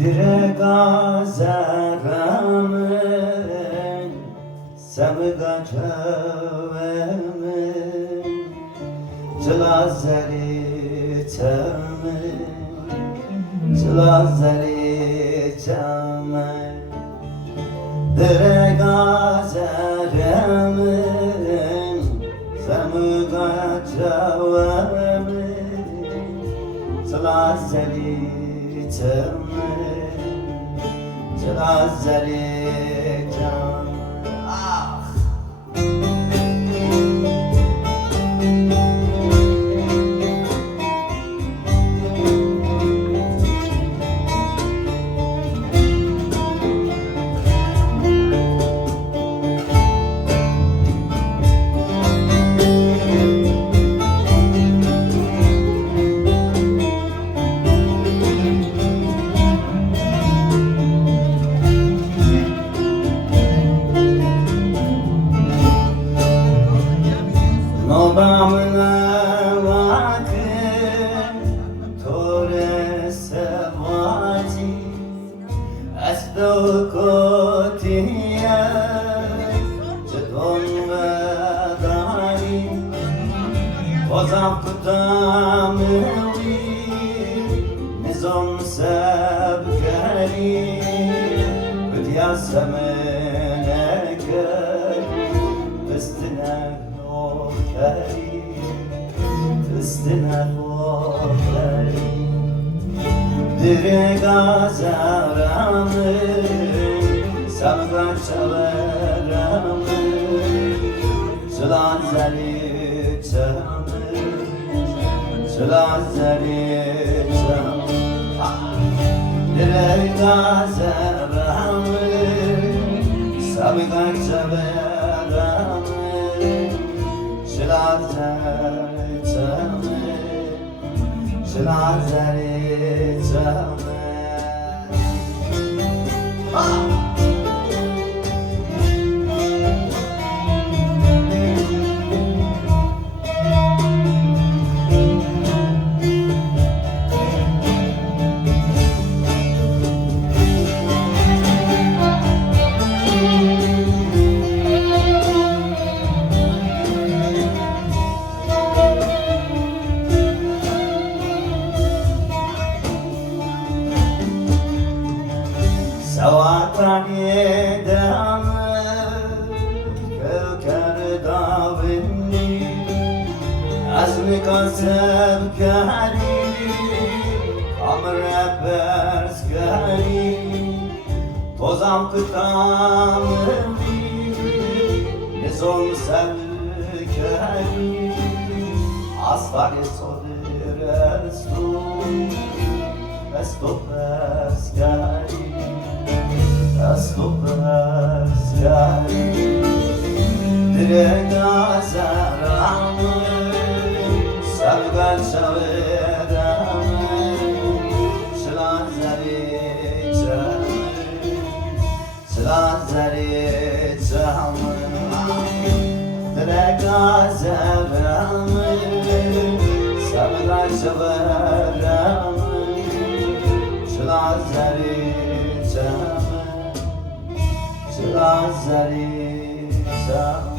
Direga zaramen Samga çavemen Zlazari tamen Zlazari tamen Direga zaramen Samga çavemen Zlazari tamen Zlazari tamen Nobamına vakın Tore sevati Esdo kotiye Cedon ve dani Bozam kutamıvi Nizam sebkeri Kudya semeneke Üstüne Üstüne korkari Direga zaramen Samga çaveramen Zlazari tamen Zlazari tamen Direga zaramen Samga çaveramen Zlazari tamen Zlazari tamen Savatan yedamı Kevker davinni Azmi kasem kari Kamre perskari Tozam kıtamıvi Nizom sevkari Asfari sodir estu perskari Esto perskari Direga zaramen Samga çaveramen Zlazari tamen Zlazari tamen Direga zaramen Samga çaveramen Zlazari tamen Zlazari tamen